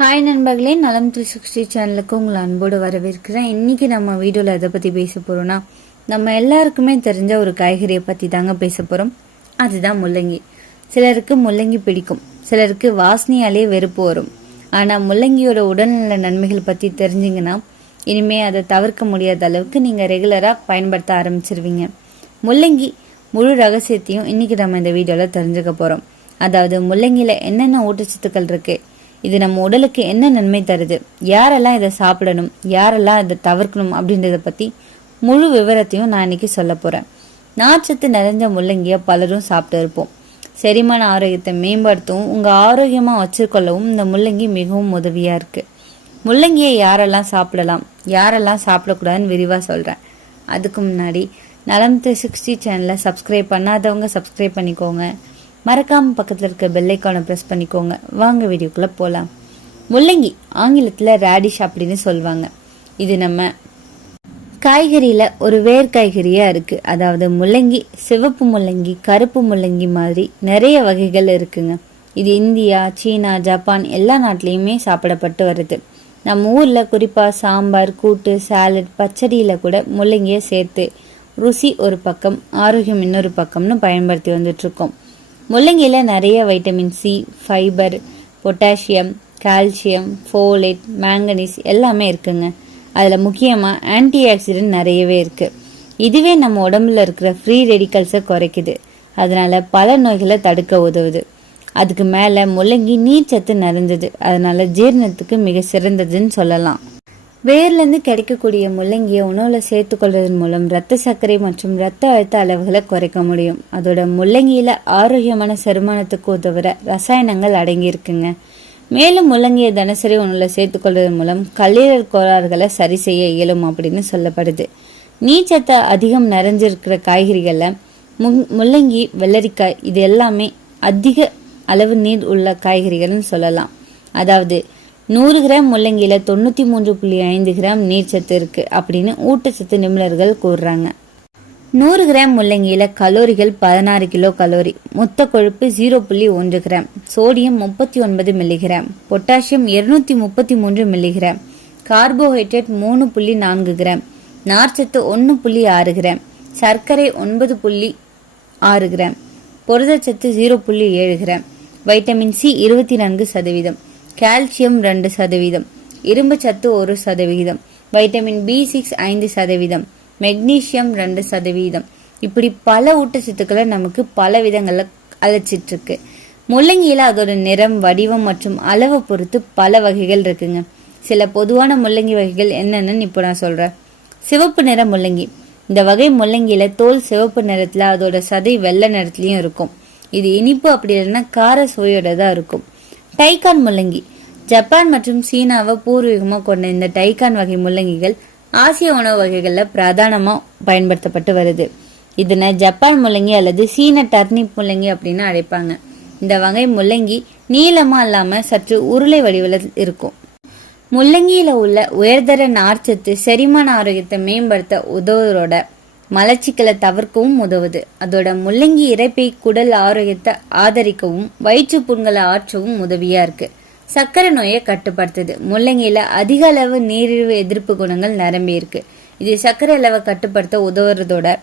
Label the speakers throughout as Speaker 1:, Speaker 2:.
Speaker 1: Hi நண்பர்களே. நலம் three sixty சேனலுக்கு உங்களை அன்போடு வரவேற்கிறேன். இன்றைக்கி நம்ம வீடியோவில் எதை பற்றி பேச போகிறோன்னா நம்ம எல்லாருக்குமே தெரிஞ்ச ஒரு காய்கறியை பற்றி தாங்க பேச போகிறோம் அதுதான் முள்ளங்கி. சிலருக்கு முள்ளங்கி பிடிக்கும். சிலருக்கு வாசனையாலே வெறுப்பு வரும். ஆனால் முள்ளங்கியோட உடல்நல நன்மைகள் பற்றி தெரிஞ்சிங்கன்னா இனிமே அதை தவிர்க்க முடியாத அளவுக்கு நீங்கள் ரெகுலராக பயன்படுத்த ஆரம்பிச்சிருவீங்க. முள்ளங்கி முழு ரகசியத்தையும் இன்னைக்கு நம்ம இந்த வீடியோவில் தெரிஞ்சுக்க போகிறோம் அதாவது முள்ளங்கியில் என்னென்ன ஊட்டச்சத்துக்கள் இருக்குது இது நம்ம உடலுக்கு என்ன நன்மை தருது? யாரெல்லாம் இதை சாப்பிடணும்? யாரெல்லாம் இதை தவிர்க்கணும் அப்படின்றத பற்றி முழு விவரத்தையும் நான் இன்னைக்கு சொல்ல போகிறேன் நார்ச்சத்து நிறைஞ்ச முள்ளங்கியை பலரும் சாப்பிட்டு இருப்போம். செரிமான ஆரோக்கியத்தை மேம்படுத்தவும் உங்கள் ஆரோக்கியமாக வச்சுக்கொள்ளவும் இந்த முள்ளங்கி மிகவும் உதவியாக இருக்குது முள்ளங்கியை யாரெல்லாம் சாப்பிடலாம்? யாரெல்லாம் சாப்பிடக்கூடாதுன்னு விரிவாக சொல்கிறேன் அதுக்கு முன்னாடி நலம் சிக்ஸ்டி சேனலை சப்ஸ்கிரைப் பண்ணாதவங்க சப்ஸ்கிரைப் பண்ணிக்கோங்க. மறக்காமல் பக்கத்தில் இருக்க பெல்லைக்கானை ப்ரெஸ் பண்ணிக்கோங்க. வாங்க வீடியோக்குள்ளே போகலாம் முள்ளங்கி ஆங்கிலத்தில் ரேடிஷ் அப்படின்னு சொல்லுவாங்க. இது நம்ம காய்கறியில் ஒரு வேர் காய்கறியாக இருக்குது அதாவது முள்ளங்கி சிவப்பு முள்ளங்கி கருப்பு முள்ளங்கி மாதிரி நிறைய வகைகள் இருக்குங்க. இது இந்தியா சீனா ஜப்பான் எல்லா நாட்டிலையுமே சாப்பிடப்பட்டு வருது. நம்ம ஊரில் குறிப்பாக சாம்பார் கூட்டு சாலட் பச்சடியில் கூட முள்ளங்கியை சேர்த்து ருசி ஒரு பக்கம் ஆரோக்கியம் இன்னொரு பக்கம்னு பயன்படுத்தி வந்துட்ருக்கோம் முள்ளங்கியில் நிறைய vitamin C fibre potassium calcium folate manganese எல்லாமே இருக்குங்க. அதில் முக்கியமாக ஆன்டி ஆக்சிடென்ட் நிறையவே இருக்குது இதுவே நம்ம உடம்புல இருக்கிற ஃப்ரீ ரெடிக்கல்ஸை குறைக்குது. அதனால் பல நோய்களை தடுக்க உதவுது. அதுக்கு மேலே முள்ளங்கி நீர்ச்சத்து நிறைஞ்சது அதனால் ஜீரணத்துக்கு மிக சிறந்ததுன்னு சொல்லலாம். வேர்லேருந்து கிடைக்கக்கூடிய முள்ளங்கியை உணவில் சேர்த்துக்கொள்வதன் மூலம் இரத்த சர்க்கரை மற்றும் இரத்த அழுத்த அளவுகளை குறைக்க முடியும். அதோட முள்ளங்கியில் ஆரோக்கியமான செரிமானத்துக்கு உதவுற ரசாயனங்கள் அடங்கியிருக்குங்க. மேலும் முள்ளங்கியை தினசரி உணவில் சேர்த்துக்கொள்வதன் மூலம் கல்லீரல் கோளாறுகளை சரி செய்ய இயலும் அப்படின்னு சொல்லப்படுது. நீச்சத்தை அதிகம் நிறைஞ்சிருக்கிற காய்கறிகளில் மு முள்ளங்கி வெள்ளரிக்காய் இது எல்லாமே அதிக அளவு நீர் உள்ள காய்கறிகள்னு சொல்லலாம். அதாவது நூறு கிராம் முள்ளங்கியில் தொண்ணூற்றி மூன்று புள்ளி ஐந்து கிராம் நீர்ச்சத்து இருக்குது அப்படின்னு ஊட்டச்சத்து நிபுணர்கள் கூறுறாங்க. நூறு கிராம் முள்ளங்கியில் கலோரிகள் பதினாறு கிலோ கலோரி மொத்த கொழுப்பு ஜீரோ புள்ளி ஒன்று கிராம் சோடியம் முப்பத்தி ஒன்பது மில்லிகிராம் பொட்டாசியம் இருநூத்தி முப்பத்தி மூன்று மில்லிகிராம் கார்போஹைட்ரேட் மூணு புள்ளி நான்கு கிராம் நார்ச்சத்து ஒன்று புள்ளி ஆறு கிராம் சர்க்கரை ஒன்பது புள்ளி ஆறு கிராம் புரதச்சத்து ஜீரோ புள்ளி ஏழு கிராம் வைட்டமின் சி இருபத்தி நான்கு சதவீதம் கால்சியம் ரெண்டு சதவீதம். இரும்பு சத்து ஒரு சதவிகிதம் வைட்டமின் பி சிக்ஸ் ஐந்து சதவீதம். மெக்னீசியம் ரெண்டு சதவீதம். இப்படி பல ஊட்டச்சத்துக்களை நமக்கு பல விதங்களில் அழைச்சிட்டு இருக்கு முள்ளங்கியில அதோட நிறம் வடிவம் மற்றும் அளவை பொறுத்து பல வகைகள் இருக்குங்க. சில பொதுவான முள்ளங்கி வகைகள் என்னென்னு இப்போ நான் சொல்றேன். சிவப்பு நிற முள்ளங்கி. இந்த வகை முள்ளங்கியில தோல் சிவப்பு நிறத்துல அதோட சதை வெள்ளை நிறத்துலயும் இருக்கும். இது இனிப்பு அப்படி இல்லைன்னா கார சுவையோட தான் இருக்கும். டைகான் முள்ளங்கி. ஜப்பான் மற்றும் சீனாவை பூர்வீகமாக கொண்ட இந்த டைகான் வகை முள்ளங்கிகள் ஆசிய உணவு வகைகளில் பிரதானமாக பயன்படுத்தப்பட்டு வருது. இதனை ஜப்பான் முள்ளங்கி அல்லது சீன டர்னிப் முள்ளங்கி அப்படின்னு அழைப்பாங்க. இந்த வகை முள்ளங்கி நீளமாக இல்லாமல் சற்று உருளை வடிவில் இருக்கும். முள்ளங்கியில் உள்ள உயர்தர நார்ச்சத்து செரிமான ஆரோக்கியத்தை மேம்படுத்த உதவுறோட மலச்சிக்கலை தவிர்க்கவும் உதவுது. அதோட முள்ளங்கி இறைப்பை குடல் ஆரோக்கியத்தை ஆதரிக்கவும் வயிற்று புண்களை ஆற்றவும் உதவியா இருக்கு. சர்க்கரை நோயை கட்டுப்படுத்துது. முள்ளங்கியில அதிக அளவு நீரிழிவு எதிர்ப்பு குணங்கள் நிரம்பி இருக்கு. இது சர்க்கரை அளவை கட்டுப்படுத்த உதவுறதோட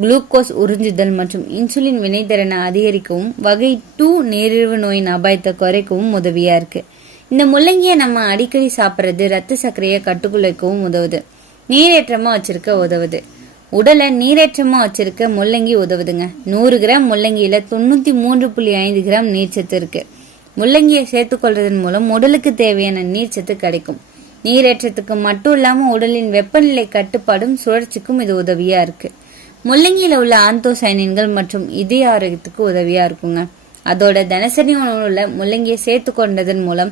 Speaker 1: குளுக்கோஸ் உறிஞ்சுதல் மற்றும் இன்சுலின் வினைத்திறனை அதிகரிக்கவும் வகை டூ நீரிழிவு நோயின் அபாயத்தை குறைக்கவும் உதவியா இருக்கு. இந்த முள்ளங்கியை நம்ம அடிக்கடி சாப்பிட்றது ரத்த சர்க்கரையை கட்டுக்குள்ளைக்கவும் உதவுது. நீரேற்றமா வச்சிருக்க உதவுது. உடலை நீரேற்றமாக வச்சிருக்க முள்ளங்கி உதவுதுங்க. நூறு கிராம் முள்ளங்கியில் தொண்ணூற்றி மூன்று புள்ளி ஐந்து கிராம் நீர்ச்சத்து இருக்கு. முள்ளங்கியை சேர்த்துக்கொள்வதன் மூலம் உடலுக்கு தேவையான நீர்ச்சத்து கிடைக்கும். நீரேற்றத்துக்கு மட்டும் இல்லாமல் உடலின் வெப்பநிலை கட்டுப்பாடும் சுழற்சிக்கும் இது உதவியா இருக்கு. முள்ளங்கியில் உள்ள ஆந்தோசைனின்கள் மற்றும் இதய ஆரோக்கியத்துக்கு உதவியா இருக்குங்க. அதோட தினசரி உணவுல முள்ளங்கியை சேர்த்து கொண்டதன் மூலம்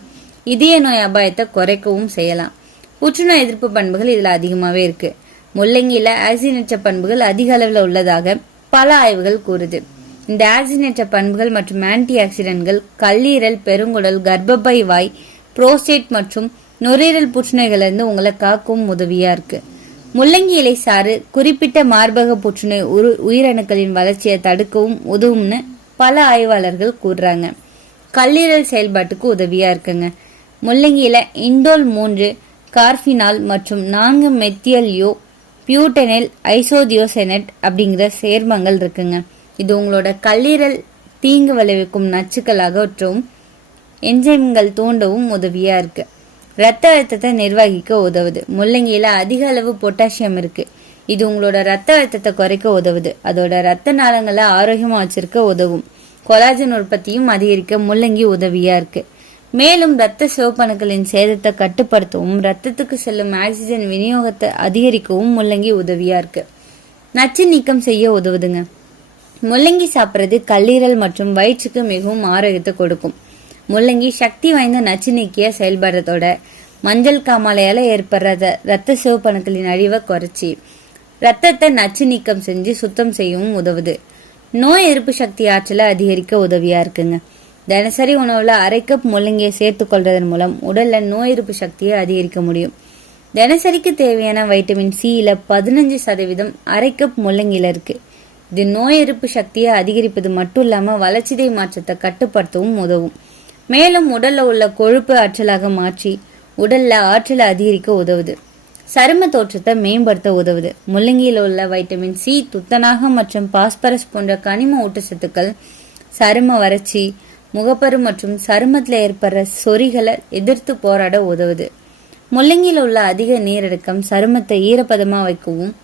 Speaker 1: இதய நோய் அபாயத்தை குறைக்கவும் செய்யலாம். புற்றுநோய் எதிர்ப்பு பண்புகள் இதில் அதிகமாகவே இருக்குது முள்ளங்கியில ஆக்சினேற்ற பண்புகள் அதிக அளவில் உள்ளதாக பல ஆய்வுகள் கூறுது. இந்த ஆசினேற்ற பண்புகள் மற்றும் ஆன்டி ஆக்சிடென்ட்கள் கல்லீரல் பெருங்குடல் கர்ப்பப்பை வாய் புரோஸ்டேட் மற்றும் நுரையீரல் புற்றுநோய்களிலிருந்து உங்களை காக்கவும் உதவியா இருக்கு. முள்ளங்கி இலை சாறு குறிப்பிட்ட மார்பக புற்றுநோய் உரு உயிரணுக்களின் வளர்ச்சியை தடுக்கவும் உதவும்னு பல ஆய்வாளர்கள் கூறுறாங்க. கல்லீரல் செயல்பாட்டுக்கு உதவியா இருக்குங்க. முள்ளங்கியில இண்டோல் மூன்று கார்பினால் மற்றும் நான்கு மெத்தியல்யோ பியூட்டெனில் ஐசோதியோசெனட் அப்படிங்கிற சேர்மங்கள் இருக்குங்க. இது உங்களோட கல்லீரல் தீங்கு விளைவிக்கும் நச்சுக்கள் அகற்றவும் என்ஜைம்கள் தூண்டவும் உதவியா இருக்கு. ரத்த அழுத்தத்தை நிர்வகிக்க உதவுது. முள்ளங்கியில அதிக அளவு பொட்டாசியம் இருக்கு. இது உங்களோட ரத்த அழுத்தத்தை குறைக்க உதவுது. அதோட ரத்த நாளங்களை ஆரோக்கியமா வச்சிருக்க உதவும். கொலாஜன் உற்பத்தியும் அதிகரிக்க முள்ளங்கி உதவியா இருக்கு. மேலும் ரத்த சிவப்பணுக்களின் சேதத்தை கட்டுப்படுத்தவும் ரத்தத்துக்கு செல்லும் ஆக்சிஜன் விநியோகத்தை அதிகரிக்கவும் முள்ளங்கி உதவியா இருக்கு. நச்சு நீக்கம் செய்ய உதவுதுங்க. முள்ளங்கி சாப்பிட்றது கல்லீரல் மற்றும் வயிற்றுக்கு மிகவும் ஆரோக்கியத்தை கொடுக்கும். முள்ளங்கி சக்தி வாய்ந்த நச்சு நீக்கிய செயல்படுறதோட மஞ்சள் காமாலையால ஏற்படுற ரத்த சிவப்பணுக்களின் அழிவை குறைச்சி ரத்தத்தை நச்சு நீக்கம் செஞ்சு சுத்தம் செய்யவும் உதவுது. நோய் எதிர்ப்பு சக்தி ஆற்றலை அதிகரிக்க உதவியா இருக்குங்க. தினசரி உணவில் அரை கப் முள்ளங்கியை சேர்த்துக்கொள்வதன் மூலம் உடலில் நோய் எதிர்ப்பு சக்தியை அதிகரிக்க முடியும். தினசரிக்கு தேவையான வைட்டமின் சியில் பதினஞ்சு சதவீதம் அரை கப் முள்ளங்கியில் இருக்குது இது நோய் எதிர்ப்பு சக்தியை அதிகரிப்பது மட்டும் இல்லாமல் வளர்ச்சிதை மாற்றத்தை கட்டுப்படுத்தவும் உதவும். மேலும் உடலில் உள்ள கொழுப்பு ஆற்றலாக மாற்றி உடலில் ஆற்றலை அதிகரிக்க உதவுது. சரும தோற்றத்தை மேம்படுத்த உதவுது. முள்ளங்கியில் உள்ள வைட்டமின் சி துத்தநாகம் மற்றும் பாஸ்பரஸ் போன்ற கனிம ஊட்டச்சத்துக்கள் சரும வறட்சி முகப்பரு மற்றும் சருமத்தில் ஏற்படுற சொறிகளை எதிர்த்து போராட உதவுது. முள்ளங்கியில் உள்ள அதிக நீரடக்கம் சருமத்தை ஈரப்பதமாக வைக்கவும்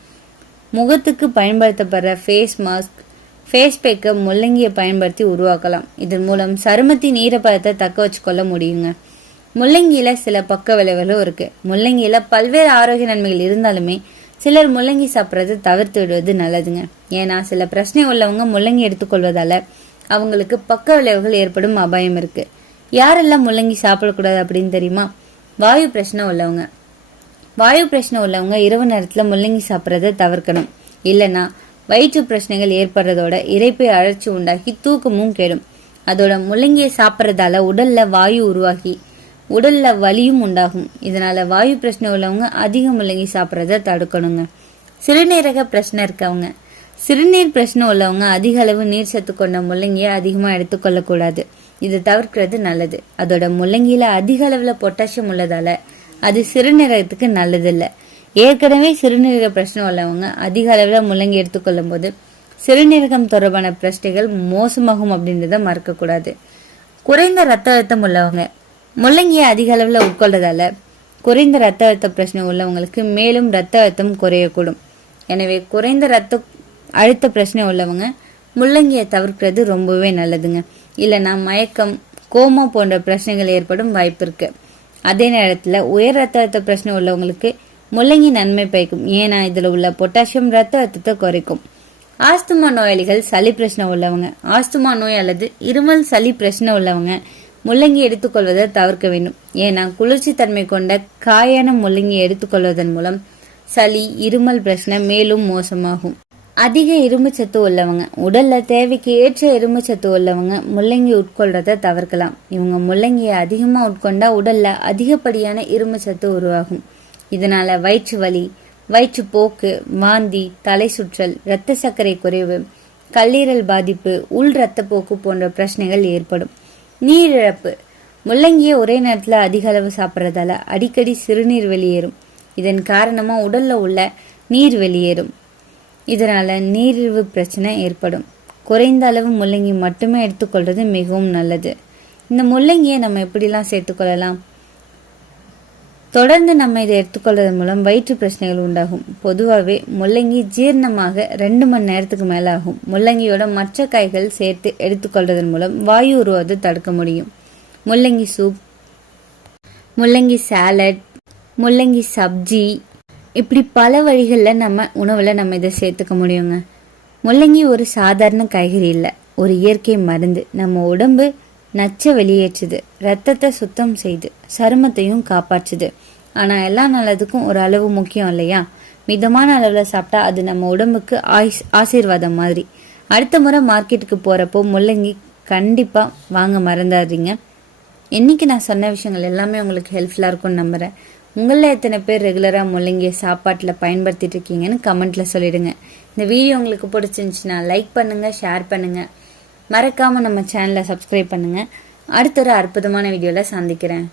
Speaker 1: முகத்துக்கு பயன்படுத்தப்படுற ஃபேஸ் மாஸ்க் ஃபேஸ் பேக்கை முள்ளங்கியை பயன்படுத்தி உருவாக்கலாம். இதன் மூலம் சருமத்தின் ஈரப்பதத்தை தக்க வச்சுக்கொள்ள முடியுங்க. முள்ளங்கியில சில பக்க விளைவுகளும் இருக்கு. முள்ளங்கியில் பல்வேறு ஆரோக்கிய நன்மைகள் இருந்தாலுமே சிலர் முள்ளங்கி சாப்பிட்றது தவிர்த்து விடுவது நல்லதுங்க. ஏன்னா சில பிரச்சனை உள்ளவங்க முள்ளங்கி எடுத்துக்கொள்வதால அவங்களுக்கு பக்க விளைவுகள் ஏற்படும் அபாயம் இருக்கு. யாரெல்லாம் முள்ளங்கி சாப்பிடக்கூடாது அப்படின்னு தெரியுமா? வாயு பிரச்சனை உள்ளவங்க. வாயு பிரச்சனை உள்ளவங்க இரவு நேரத்தில் முள்ளங்கி சாப்பிட்றத தவிர்க்கணும். இல்லைன்னா வயிற்று பிரச்சனைகள் ஏற்படுறதோட இறைப்பை அழற்சி உண்டாகி தூக்கமும் கெடும். அதோட முள்ளங்கியை சாப்பிட்றதால உடல்ல வாயு உருவாகி உடல்ல வலியும் உண்டாகும். இதனால வாயு பிரச்சனை உள்ளவங்க அதிக முள்ளங்கி சாப்பிட்றத தடுக்கணுங்க. சிறுநீரக பிரச்சனை இருக்கவங்க. சிறுநீர் பிரச்சனை உள்ளவங்க அதிக அளவு நீர் சத்து கொண்ட முள்ளங்கியை அதிகமாக எடுத்துக்கொள்ளக்கூடாது. இது தவிர்க்கிறது நல்லது. அதோட முள்ளங்கியில் அதிக அளவில் பொட்டாசியம் உள்ளதால அது சிறுநீரகத்துக்கு நல்லதில்லை. ஏற்கனவே சிறுநீரக பிரச்சனை உள்ளவங்க அதிக அளவில் முள்ளங்கி எடுத்துக்கொள்ளும் போது சிறுநீரகம் தொடர்பான பிரச்சனைகள் மோசமாகும் அப்படின்றத மறக்கக்கூடாது. குறைந்த ரத்த அழுத்தம் உள்ளவங்க முள்ளங்கியை அதிக அளவில் உட்கொள்றதால குறைந்த ரத்த அழுத்த பிரச்சனை உள்ளவங்களுக்கு மேலும் ரத்த அழுத்தம் குறையக்கூடும். எனவே குறைந்த ரத்த அழுத்த பிரச்சனை உள்ளவங்க முள்ளங்கியை தவிர்க்கிறது ரொம்பவே நல்லதுங்க. இல்லைன்னா மயக்கம் கோமா போன்ற பிரச்சனைகள் ஏற்படும் வாய்ப்பு இருக்கு. அதே நேரத்தில் உயர் ரத்த அழுத்த பிரச்சனை உள்ளவங்களுக்கு முள்ளங்கி நன்மை பயக்கும். ஏன்னா இதில் உள்ள பொட்டாசியம் ரத்த அழுத்தத்தை குறைக்கும். ஆஸ்துமா நோயாளிகள் சளி பிரச்சனை உள்ளவங்க ஆஸ்துமா நோய் அல்லது இருமல் சளி பிரச்சனை உள்ளவங்க முள்ளங்கி எடுத்துக்கொள்வதை தவிர்க்க வேண்டும். ஏன்னா குளிர்ச்சி தன்மை கொண்ட காயான முள்ளங்கி எடுத்துக்கொள்வதன் மூலம் சளி இருமல் பிரச்சனை மேலும் மோசமாகும். அதிக இரும்பு சத்து உள்ளவங்க உடல்ல தேவைக்கு ஏற்ற இரும்பு சத்து உள்ளவங்க முள்ளங்கி உட்கொள்றதை தவிர்க்கலாம். இவங்க முள்ளங்கியை அதிகமாக உட்கொண்டா உடல்ல அதிகப்படியான இரும்பு சத்து உருவாகும். இதனால வயிற்று வலி வயிற்றுப்போக்கு வாந்தி தலை சுற்றல் இரத்த சர்க்கரை குறைவு கல்லீரல் பாதிப்பு உள் இரத்தப்போக்கு போன்ற பிரச்சனைகள் ஏற்படும். நீரிழப்பு. முள்ளங்கியை ஒரே நேரத்தில் அதிக அளவு சாப்பிட்றதால அடிக்கடி சிறுநீர் வெளியேறும். இதன் காரணமாக உடல்ல உள்ள நீர் வெளியேறும். இதனால் நீரிழிவு பிரச்சனை ஏற்படும். குறைந்த அளவு முள்ளங்கி மட்டுமே எடுத்துக்கொள்வது மிகவும் நல்லது. இந்த முள்ளங்கியை நம்ம எப்படிலாம் சேர்த்துக்கொள்ளலாம்? தொடர்ந்து நம்ம இதை எடுத்துக்கொள்வதன் மூலம் வயிற்று பிரச்சனைகள் உண்டாகும். பொதுவாகவே முள்ளங்கி ஜீரணமாக ரெண்டு மணி நேரத்துக்கு மேலே ஆகும் முள்ளங்கியோட மற்ற காய்கள் சேர்த்து எடுத்துக்கொள்வதன் மூலம் வாயு உருவாவது தடுக்க முடியும். முள்ளங்கி சூப் முள்ளங்கி சாலட் முள்ளங்கி சப்ஜி இப்படி பல வழிகளில் நம்ம உணவில் நம்ம இதை சேர்த்துக்க முடியுங்க. முள்ளங்கி ஒரு சாதாரண காய்கறி இல்லை ஒரு இயற்கை மருந்து. நம்ம உடம்பு நச்ச வெளியேற்றுது ரத்தத்தை சுத்தம் செய்து சருமத்தையும் காப்பாற்றுது. ஆனால் எல்லா நல்லதுக்கும் ஒரு அளவு முக்கியம் இல்லையா? மிதமான அளவில் சாப்பிட்டா அது நம்ம உடம்புக்கு ஆயுஸ் ஆசீர்வாதம் மாதிரி. அடுத்த முறை மார்க்கெட்டுக்கு போகிறப்போ முள்ளங்கி கண்டிப்பாக வாங்க மறந்தாதீங்க. இன்றைக்கி நான் சொன்ன விஷயங்கள் எல்லாமே உங்களுக்கு ஹெல்ப்ஃபுல்லாக இருக்கும்னு நம்புகிறேன் உங்களில் எத்தனை பேர் ரெகுலராக முள்ளங்கியை சாப்பாட்டில் பயன்படுத்திட்டு இருக்கீங்கன்னு கமெண்ட்டில் சொல்லிடுங்க. இந்த வீடியோ உங்களுக்கு பிடிச்சிருந்துச்சுன்னா லைக் பண்ணுங்கள் ஷேர் பண்ணுங்கள் மறக்காமல் நம்ம சேனலை சப்ஸ்கிரைப் பண்ணுங்கள் அடுத்த ஒரு அற்புதமான வீடியோவில் சந்திக்கிறேன்.